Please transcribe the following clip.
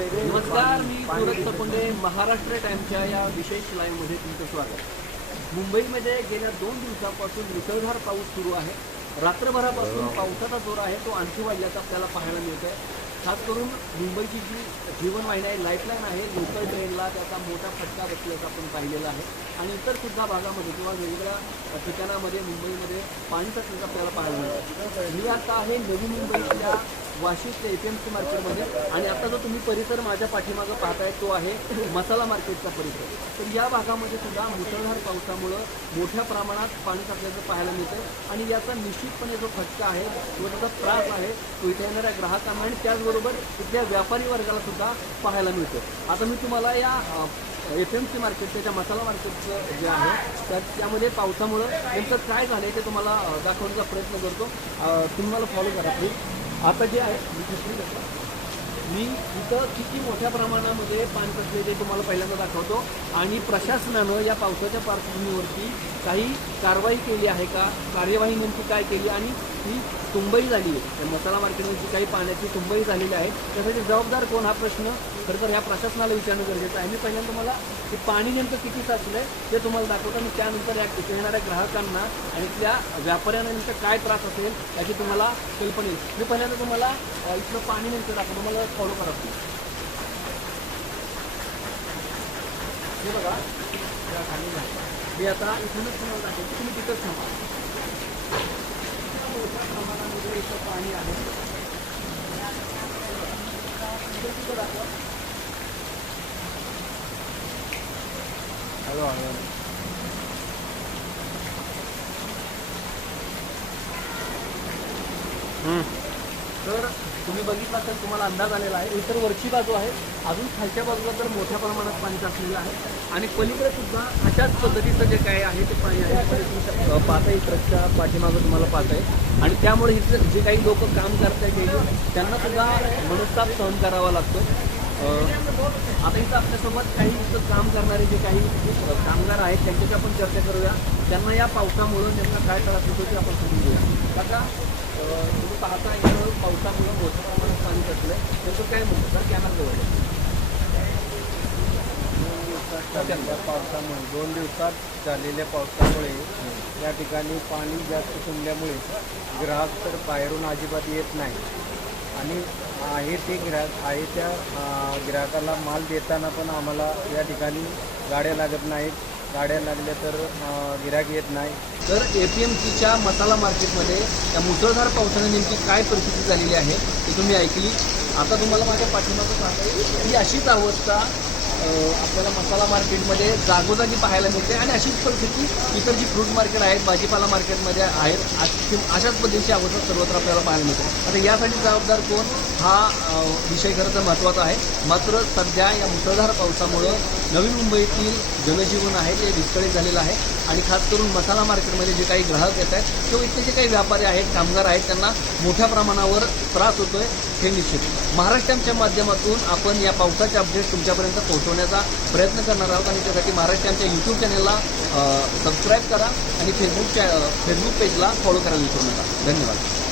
नमस्कार, मी सूरज सपोंडे. महाराष्ट्र टाइम्सच्या या विशेष लाईव्हमध्ये तुमचं स्वागत. मुंबईमध्ये गेल्या 2 दिवसापासून मुसळधार पाऊस सुरू आहे. रात्रभरापासून पावसाचा जोर आहे तो आणखी वाढल्याचं आपल्याला पाहायला मिळतंय. खास करून मुंबईची जी जीवनवाहिनी आहे, लाईफलाईन आहे, लोकल ट्रेनला त्याचा मोठा फटका बसल्याचं आपण पाहिलेलं आहे. आणि इतर सुद्धा भागामध्ये किंवा वेगवेगळ्या ठिकाणामध्ये मुंबईमध्ये पाणी साचल्याचं आपल्याला पाहायला मिळतं. मी आता आहे नवी मुंबईतल्या वाशीतल्या APMC मार्केटमध्ये, आणि आता जो तुम्ही परिसर माझ्या पाठीमागं पाहताय तो आहे मसाला मार्केटचा परिसर. तर या भागामध्ये सुद्धा मुसळधार पावसामुळं मोठ्या प्रमाणात पाणी साचल्याचं पाहायला मिळतं. आणि याचा निश्चितपणे जो फटका आहे किंवा त्याचा त्रास आहे तो इथे येणाऱ्या ग्राहकांना आणि त्याचबरोबर इथल्या व्यापारी वर्गाला सुद्धा पाहायला मिळतो. आता मी तुम्हाला या APMC मार्केटच्या ज्या मसाला मार्केटचं जे आहे त्यामध्ये पावसामुळं नेमकं काय झालं आहे ते तुम्हाला दाखवण्याचा प्रयत्न करतो. तुम्ही मला फॉलो करा प्लीज. आता जे आहे मी इथं किती मोठ्या प्रमाणामध्ये पाणी साचले ते तुम्हाला पहिल्यांदा दाखवतो. आणि प्रशासनानं या पावसाच्या पार्श्वभूमीवरती काही कारवाई केली आहे का, कार्यवाही नेमकी काय केली, आणि ही तुंबई झाली आहे मसाला मार्केटमध्ये काही पाण्याची तुंबई झालेली आहे, त्यासाठी जबाबदार कोण हा प्रश्न खरं तर ह्या प्रशासनाला विचारणं गरजेचं आहे. मी पहिल्यांदा तुम्हाला की पाणी नेमकं किती साचलं आहे ते तुम्हाला दाखवतो, आणि त्यानंतर या इथे येणाऱ्या ग्राहकांना आणि त्या व्यापाऱ्यांना नेमकं काय त्रास असेल याची तुम्हाला कल्पना येईल. मी पहिल्यांदा तुम्हाला इथलं पाणी नेमकं दाखवतो. मला फॉलो करा प्लीज. हे बघा खाली आहे. मी आता इथूनच तुम्हाला दाखवतो, तुम्ही तिथंच थांबा. मोठ्या प्रमाणामध्ये इथं पाणी आहे. तिथं दाखवा. तर तुम्ही बघितलं तर तुम्हाला अंदाज आलेला आहे. इतर वरची बाजू आहे, अजून खालच्या बाजूला तर मोठ्या प्रमाणात पाणी साचलेलं आहे. आणि पलीकडे सुद्धा अशाच पद्धतीचं जे काय आहे ते पाणी आहे. तुम्ही पाहताय ट्रकच्या पाठीमागं तुम्हाला पाहताय. आणि त्यामुळे इथं जे काही लोक काम करत आहेत त्यांना सुद्धा मनस्ताप सहन करावा लागतो. आता इथं आपल्यासोबत काही इथं काम करणारे जे काही कामगार आहेत त्यांच्याशी आपण चर्चा करूया. त्यांना या पावसामुळं त्यांना काय त्रास होतो ते आपण समजून घेऊया. आता तुम्ही पाहता इथं पावसामुळं मोठ्या प्रमाणात पाणी साचलं आहे. त्याचं काय म्हणतो सर, कॅमेरा जवळ पावसामुळे 2 दिवसात झालेल्या पावसामुळे या ठिकाणी पाणी जास्त तुंबल्यामुळे ग्राहक तर बाहेरून अजिबात येत नाही. आणि आहे ते ग्राहक आहे त्या ग्राहकाला माल देताना पण आम्हाला या ठिकाणी गाड्या लागत नाहीत. गाड्या लागल्या तर गिराक येत नाही. तर APMCच्या मसाला मार्केटमध्ये त्या मुसळधार पावसाने नेमकी काय परिस्थिती झालेली आहे ते तुम्ही ऐकली. आता तुम्हाला माझ्या पाठीमागं सांगता ही अशीच अवस्था आपल्याला मसाला मार्केटमध्ये जागोजागी पाहायला मिळते. आणि अशीच परिस्थिती इतर जी फ्रूट मार्केट आहेत, भाजीपाला मार्केटमध्ये आहेत, अशाच पद्धतीची अवस्था सर्वत्र आपल्याला पाहायला मिळते. आता यासाठी जबाबदार कोण हा विषय खरं तर महत्त्वाचा आहे. मात्र सध्या या मुसळधार पावसामुळं नवी मुंबईतील जनजीवन आहे ते विस्कळीत झालेलं आहे. आणि खास करून मसाला मार्केटमध्ये जे काही ग्राहक येत आहेत किंवा इथले जे काही व्यापारी आहेत, कामगार आहेत, त्यांना मोठ्या प्रमाणावर त्रास होतोय हे निश्चित. महाराष्ट्राच्या माध्यमातून आपण या पावसाचे अपडेट तुमच्यापर्यंत पोहोचवण्याचा प्रयत्न करणार आहोत. आणि त्यासाठी महाराष्ट्राच्या YouTube चॅनलला सबस्क्राईब करा आणि फेसबुक पेजला फॉलो करायला विसरू नका. धन्यवाद.